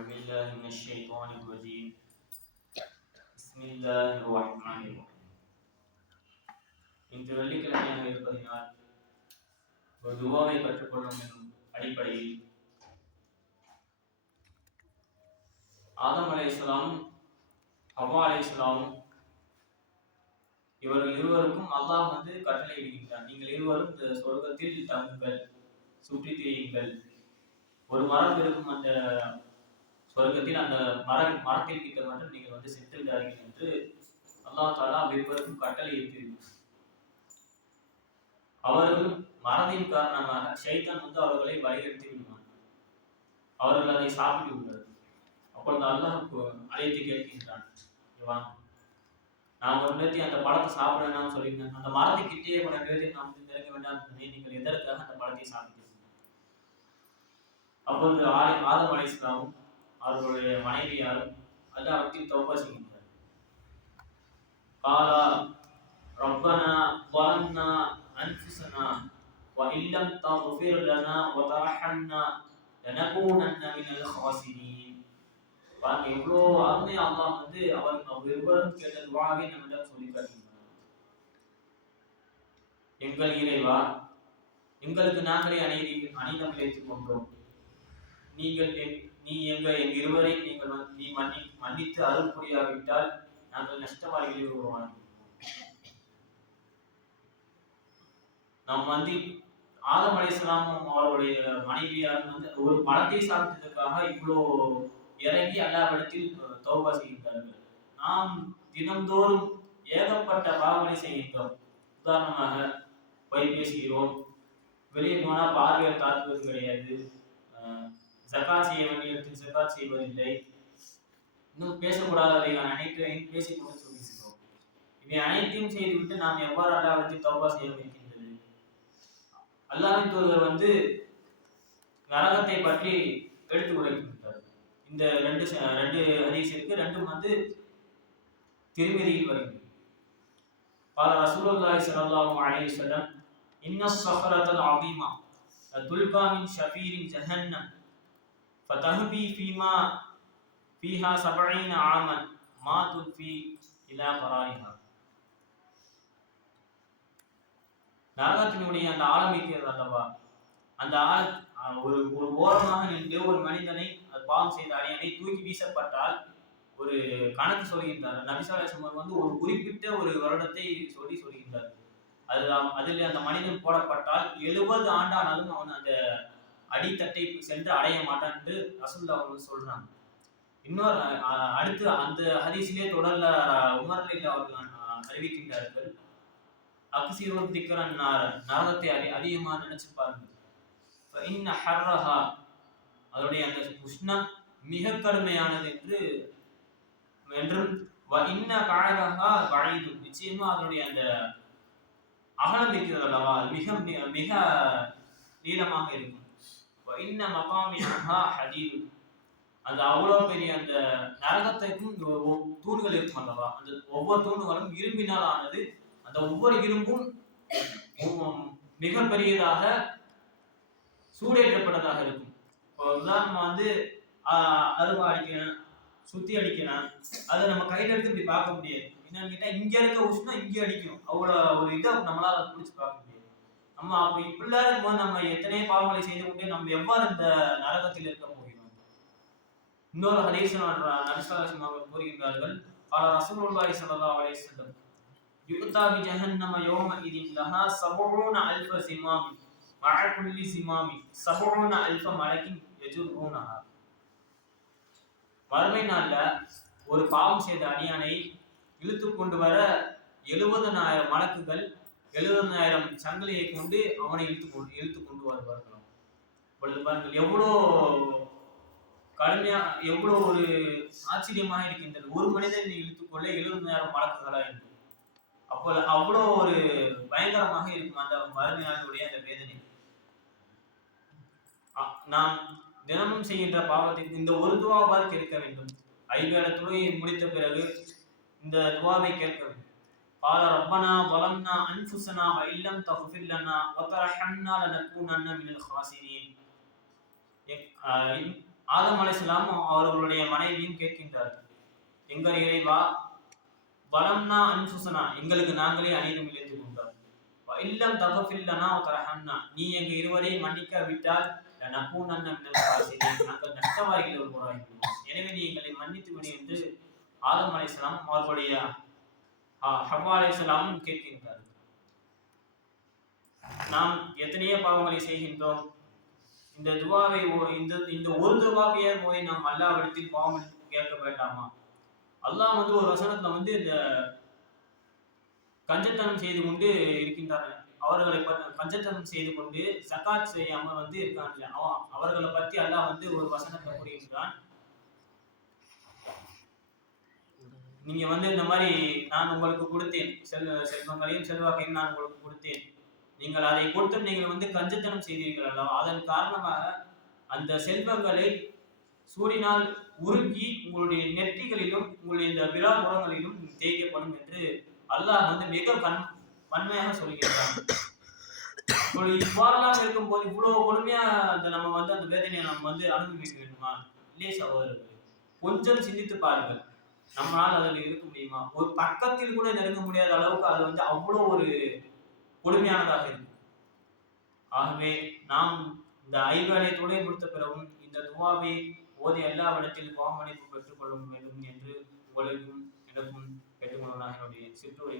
أعوذ بالله من الشيطان الرجيم بسم الله الرحمن الرحيم. இன்று வெள்ளிக்கிழமையாக இருப்பதினால் ஒரு துவாவை கற்றுக்கொள்ளும் என்னும் அடிப்படையில் ஆதம் அலைஹிஸ்ஸலாம் ஹவ்வா அலைஹிஸ்ஸலாம் இவர்கள் இருவருக்கும் அல்லாஹ் கட்டளை இடுகின்றார். நீங்கள் இருவரும் இந்த சொர்க்கத்தில் தங்குங்கள், சுற்றி திரியுங்கள். ஒரு மரம் இருக்கும் அந்த சொர்க்கத்தில் அந்த மரத்தின் கிட்ட மட்டும் நீங்கள் சென்றுகிறார்கள் என்று அல்லாஹ் தஆலா இருவருக்கும் கட்டளை இருக்கிறார். அவர்கள் மறதியின் காரணமாக ஷைத்தான் அவர்களை வழிகெடுத்து விடுவான். அவர்கள் அதை சாப்பிட்டு விடுவார். அப்பொழுது அல்லாஹ் அழைத்து கேட்கின்றான், நான் ஒரு நேரத்தை அந்த பழத்தை சாப்பிடணும் சொல்லியிருந்தேன், அந்த மரத்துக்கிட்டே ஒரு நேரத்தை நாம் திறக்க வேண்டாம், நீங்கள் எதற்காக அந்த பழத்தை சாப்பிட்டீர்கள்? அப்பொழுது ஆதம் அலைஹிஸ்ஸலாமும் அவர்களுடைய மனைவியாரும் அல்லாஹ்விடத்தில் தௌபா செய்கின்றனர். காலா ரப்பனா ظلمنا أنفسنا وإن لم تغفر لنا وترحمنا لنكونن من الخاسرين. எவ்வளோ அருமையா அல்லாஹ் அவர் இருவரும் கேட்ட துஆவை நம்மிடம் சொல்லி காட்டுகிறார். எங்கள் இறைவா, எங்களுக்கு நாங்களே அநீதம் இழைத்துக் கொண்டோம். நீ எங்கள் இருவரை நீ மன்னித்து அருள் புரியாவிட்டால் நாங்கள் நஷ்டவாளிகளில் உருவானோம். நாம் ஆதம் அலைஹிஸ்ஸலாமும் அவருடைய மனைவியாரும் ஒரு பழத்தை சாப்பிட்டதற்காக இவ்வளோ இறங்கி அல்லாஹ்விடத்தில் தௌபா செய்கின்றார்கள். நாம் தினந்தோறும் ஏகப்பட்ட பாவங்களை செய்கின்றோம். உதாரணமாக பொய் பேசுகிறோம், வெளியே போனால் பார்வையால் தாக்குவது கிடையாது, ஜகாத் செய்ய வேண்டிய இடத்தில் ஜகாத் செய்வதில்லை, இன்னும் பேசக்கூடாதவை அனைத்தையும் பேசிக்கொண்டு சொல்லியிருக்கிறோம். இவை அனைத்தையும் செய்துவிட்டு நாம் எவ்வாறு அல்லாஹ்விடத்தில் தௌபா செய்ய இருக்கின்றது? அல்லாஹ்வின் தூதர் நரகத்தை பற்றி எடுத்து உரைக்கின்றார். இந்த ரெண்டு ஹதீஸிற்கு ரெண்டும் திருமதியில் வருகிறது. قال رسول الله صلى الله عليه وسلم إن الصخرة العظيمة تلقى من شفير جهنم فتهبي فيها 70 عاما ما تلفي إلى قرارها. நரகத்தினுடைய அந்த ஆழம் இருக்கிறது அல்லவா, அந்த ஒரு ஓரமாக நின்று ஒரு மனிதனை பாவம் செய்த அடியனை தூக்கி வீசப்பட்டால் ஒரு கணக்கு சொல்கின்றார். நபி ஸல்லல்லாஹு அலைஹி வஸல்லம் ஒரு குறிப்பிட்ட ஒரு வருடத்தை சொல்கின்றார். அதில் அந்த மனிதன் போடப்பட்டால் 70 ஆண்டானாலும் அவன் அந்த அடித்தட்டை சென்று அடைய மாட்டான் என்று ரசூலுல்லாஹ் அவர்கள் சொல்றாங்க. இன்னொரு அடுத்து அந்த ஹதீஸிலே தொடர்ல உமர் ரலியல்லாஹு அவர்கள் அறிவிக்கின்றார்கள், அக்ஸிரு திக்ரன் நார், நரகத்தை அதிகமாக நினைச்சு பாருங்க. இன்ன ஹர்ரஹா, அதனுடைய அந்த உஷ்ணம் மிக கடுமையானது என்றும் இன்ன கஅரஹா பஈது, நிச்சயமா அதனுடைய அந்த அகலம் இருக்கிறது அல்லவா, மிக மிக நீளமாக இருக்கும். இன்ன மகாமிஹா ஹதீது, அந்த அவ்வளவு பெரிய அந்த நரகத்துக்கும் தூண்கள் இருக்கும் அல்லவா, அந்த ஒவ்வொரு தூண்களும் இரும்பினால் ஆனது. அந்த ஒவ்வொரு இரும்பும் மிக பெரியதாக சூடேற்றப்பட்டதாக இருக்கும். உதாரணமா அருவா அடிக்கிறேன், சுத்தி அடிக்கிறேன், அதை நம்ம கையில எடுத்து இப்படி பார்க்க முடியாது. என்னன்னு கேட்டா இங்க இருக்க உஷ்ணம் இங்கே அடிக்கும், அவ்வளவு ஒரு இதை நம்மளால பிடிச்சு பார்க்க முடியாது. நம்ம அப்ப இப்படிலாம் இருக்கும்போது நம்ம எத்தனை பாவங்களை செய்து கொண்டு நம்ம எவ்வாறு இந்த நரகத்தில் இருக்க போகிறோம்? இன்னொரு ஹதீஸ் நபி ஸல்லல்லாஹு அலைஹி வஸல்லம் கூறுகின்றார்கள், قال رسول الله صلى الله عليه وسلم يؤتى بجهنم يومئذ لها 70,000 زمام مع كل زمام 70,000 ملك يجرونها. மறுமை நாள்ல ஒரு பாவம் செய்த அடியானை இழுத்து கொண்டு வர 70,000 மலக்குகள் 70,000 சங்கிலியை கொண்டு அவனை இழுத்து கொண்டு வருவார்களாம். இப்பொழுது பாருங்கள் எவ்வளோ கடுமையா, எவ்வளோ ஒரு ஆச்சரியமாக இருக்கின்றது. ஒரு மனிதனை இழுத்துக்கொள்ள 70,000 மலக்குகளா இருக்கு. அப்போ அவ்வளோ ஒரு பயங்கரமாக இருக்கும் அந்த மறுமை நாளுடைய அந்த வேதனை. நாம் தினமும் செய்கின்ற பாவத்திற்கு இந்த ஒரு துவாவால் கேட்க வேண்டும். 5 வேளை தொழுகையை முடித்த பிறகு இந்த துவாவை கேட்க வேண்டும். قال ربنا ظلمنا أنفسنا وإن لم تغفر لنا وترحمنا لنكونن من الخاسرين. ஆதம் அலைஹிஸ்ஸலாம் அவர்களுடைய மனைவியும் கேட்கின்றார்கள், எங்கள் இறைவா, வலம்னா அன்ஃபுஸனா, எங்களுக்கு நாங்களே அநீதம் இழைத்துக் கொண்டோம். இல்லம் தகஃபில்லனா தரஹம்னா, நீ எங்க இருவரையும் மன்னிக்காவிட்டால் லனகூனன்ன மினல் காசிரீன், நாங்கள் நஷ்டவாளிகள் ஒருவராகிவிடுவோம். எனவே நீ எங்களை மன்னித்து விடு என்று ஆதம் அலைஹிஸ்ஸலாம் அவர்களுடைய ஹவ்வா அலைஹிஸ்ஸலாமும் கேட்கின்றார்கள். நாம் எத்தனையோ பாவங்களை செய்கின்றோம். இந்த துவாவை இந்த ஒரு துவாவையே போய் நாம் அல்லாஹ்விடத்தில் பாவம் கேட்க வேண்டாமா? அல்லாஹ் ஒரு வசனத்துல இந்த கஞ்சத்தனம் செய்து கொண்டு இருக்கின்றார்கள். அவர்களை கஞ்சத்தனம் செய்து கொண்டு ஜகாத் செய்யாம இருக்காங்க. அவர்களை பற்றி அல்லாஹ் ஒரு வசனத்தை கூறுகின்றான். நீங்க இந்த மாதிரி நான் உங்களுக்கு கொடுத்தேன், செல்வங்களையும் செல்வாக்கையும் நான் உங்களுக்கு கொடுத்தேன். நீங்கள் அதை கொடுத்து நீங்கள் கஞ்சத்தனம் செய்தீர்கள் அல்லவா? அதன் காரணமாக அந்த செல்வங்களை சூரியனால் உருக்கி உங்களுடைய நெற்றிகளிலும் உங்களுடைய இந்த விழா புறங்களிலும் தேய்க்கப்படும் என்று அல்லாஹ் மிக வன்மையாக சொல்கிறான். இவ்வாறெல்லாம் இருக்கும்போது இவ்வளவு கொடுமையா நம்ம அந்த வேதனையை நம்ம அனுபவிக்க வேண்டுமா? இல்லையே சகோதரர்கள், கொஞ்சம் சிந்தித்து பாருங்கள். நம்மளால் அதில் இருக்க முடியுமா? ஒரு பக்கத்தில் கூட நெருங்க முடியாத அளவுக்கு அது அவ்வளோ ஒரு கொடுமையானதாக இருக்கு. ஆகவே நாம் இந்த ஐவேளை தொழில் முடித்த பிறகும் இந்த துவாவை ஓதி எல்லாவிடத்தில் பாவமன்னிப்பு பெற்றுக் கொள்ள வேண்டும் என்று உங்களுக்கும் எனக்கும் கேட்டுக்கொள்வதாக என்னுடைய சிற்றுரை